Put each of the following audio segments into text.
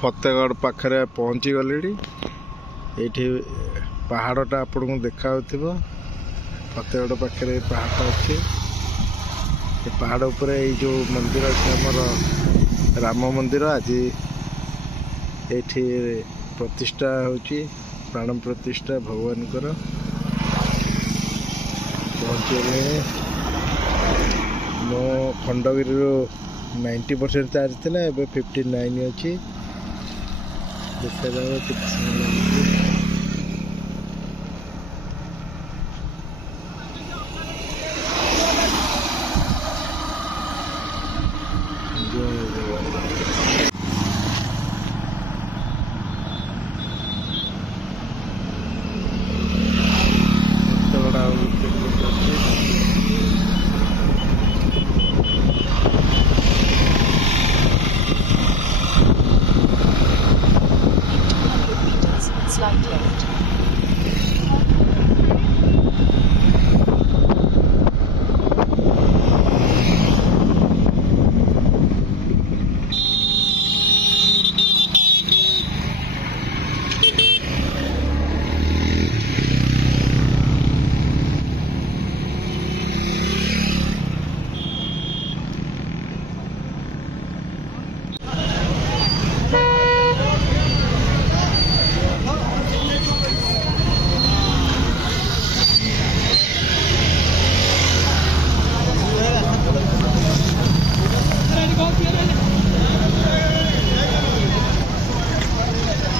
फतेहगढ़ पाखे पहुँची गली। ये पहाड़टा आपन को देखा फतेहगढ़ पाखे पहाड़ अच्छे। पहाड़ उपर जो मंदिर अच्छे आमर राम मंदिर आज ये प्रतिष्ठा होची प्राण प्रतिष्ठा भगवान पहुँचे। मो खंडगिरी 90% चार्ज थी 59 अच्छी। देखा जाए कितना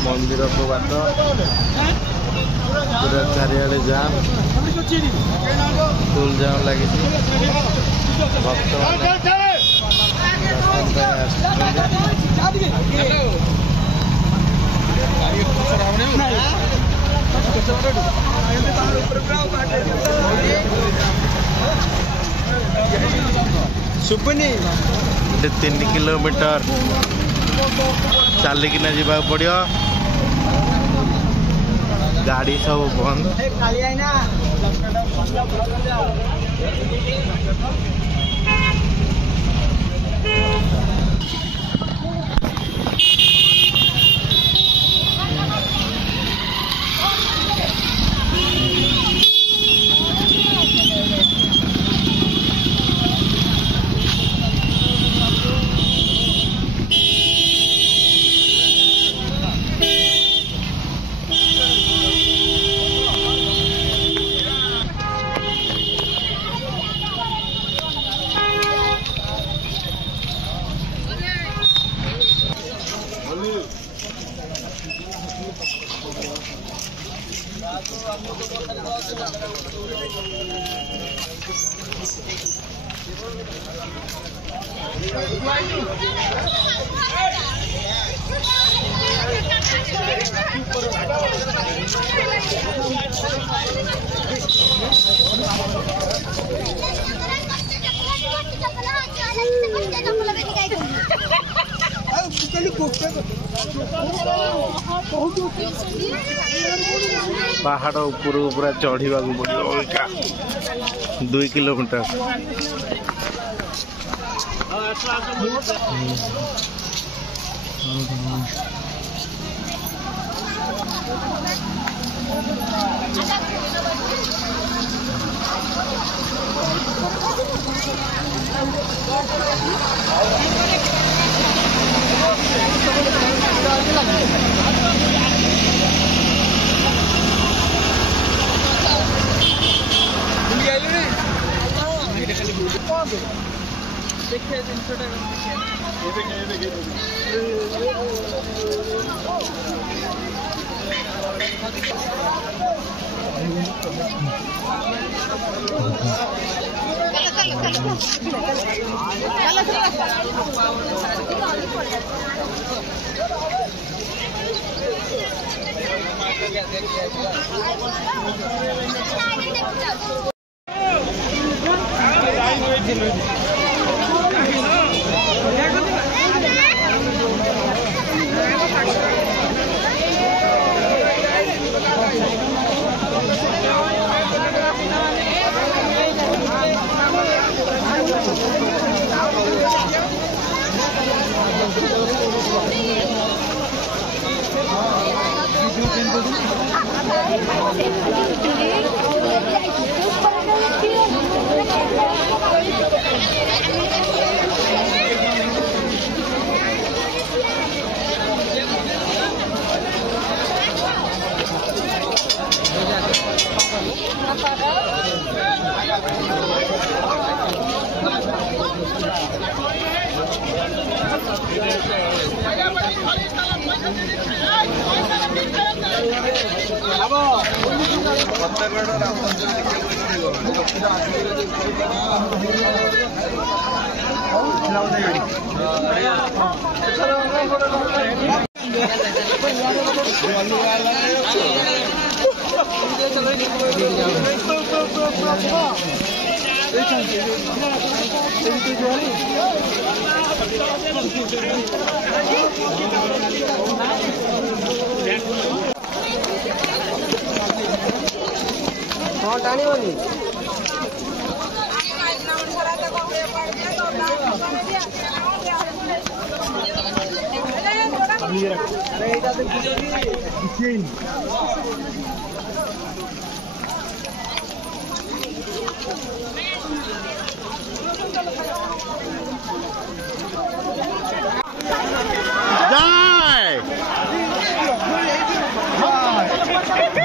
मंदिर को बाट पूरा चारिआडे जाम फुल जाम लगी भक्त सुबनी 3 किलोमीटर चलिकिना जावा पड़ो। गाड़ी सब बंद। पहाड़ ऊपर पूरा चढ़ा पड़ो 2 किलोमीटर।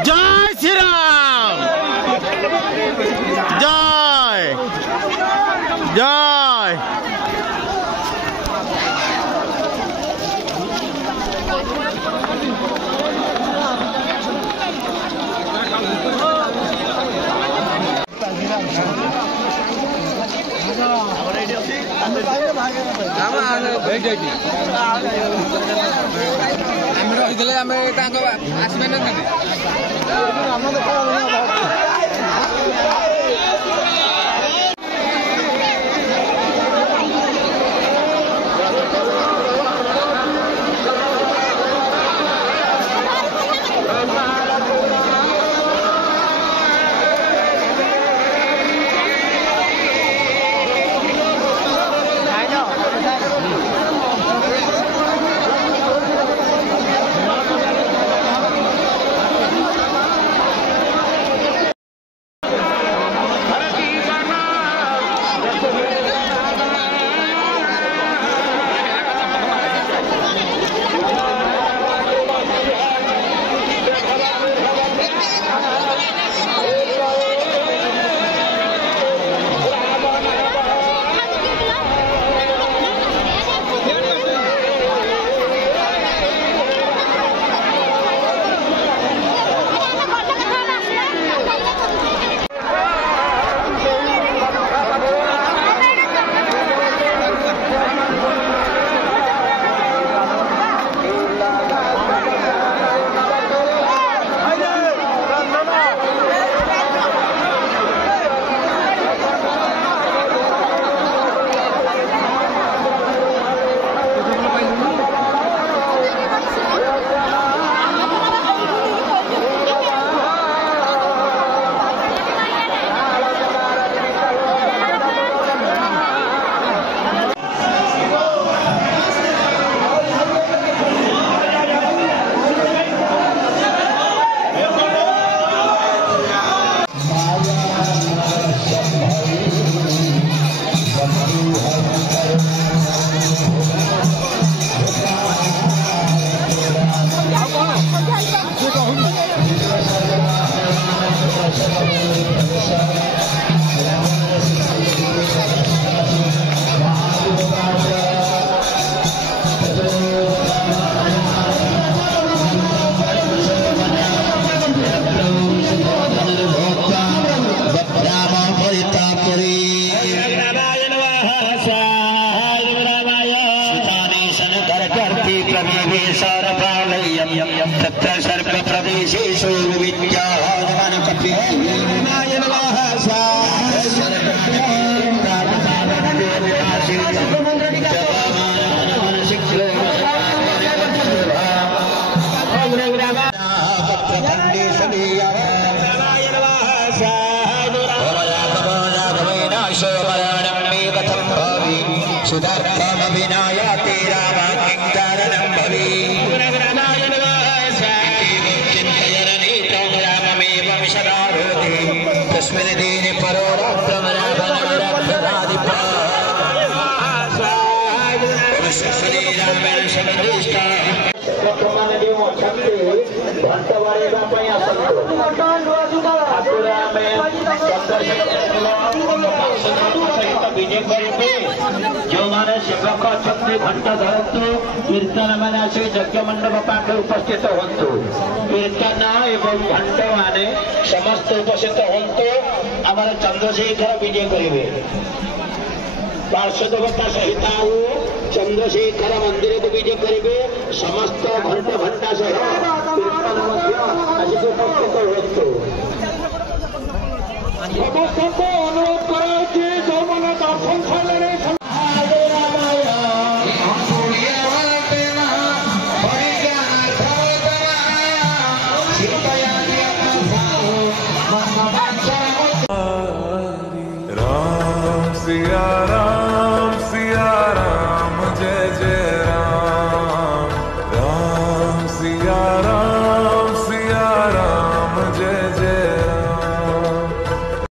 जय श्री राम जय जय सुदर्पम विनायते राम किंकारणं भवे ଲୋକମାନେ ଯେଉଁ ଅଛନ୍ତି ଘଣ୍ଟ ବାଡ଼େଇବା ପାଇଁ ଆସନ୍ତୁ ଠାକୁର ଆମେ ସହିତ ବିଜେ କରିବେ। ଯେଉଁମାନେ ସେବକ ଅଛନ୍ତି ଘଣ୍ଟ ଧରନ୍ତୁ, କୀର୍ତ୍ତନ ମାନେ ଆସି ଯଜ୍ଞ ମଣ୍ଡପ ପାଖରେ ଉପସ୍ଥିତ ହୁଅନ୍ତୁ। କୀର୍ତ୍ତନ ଏବଂ ଘଣ୍ଟ ମାନେ ସମସ୍ତେ ଉପସ୍ଥିତ ହୁଅନ୍ତୁ। ଆମର ଚନ୍ଦ୍ରଶେଖର ବିଜେ କରିବେ। पार्श्वदेवता सहित आओ चंद्रशेखर मंदिर को विजय करेंगे। समस्त घंट घंटा सहित कीर्तन आसिक उपस्थित हो समस्त को अनुरोध कराई जो मन दर्शन सारे Siara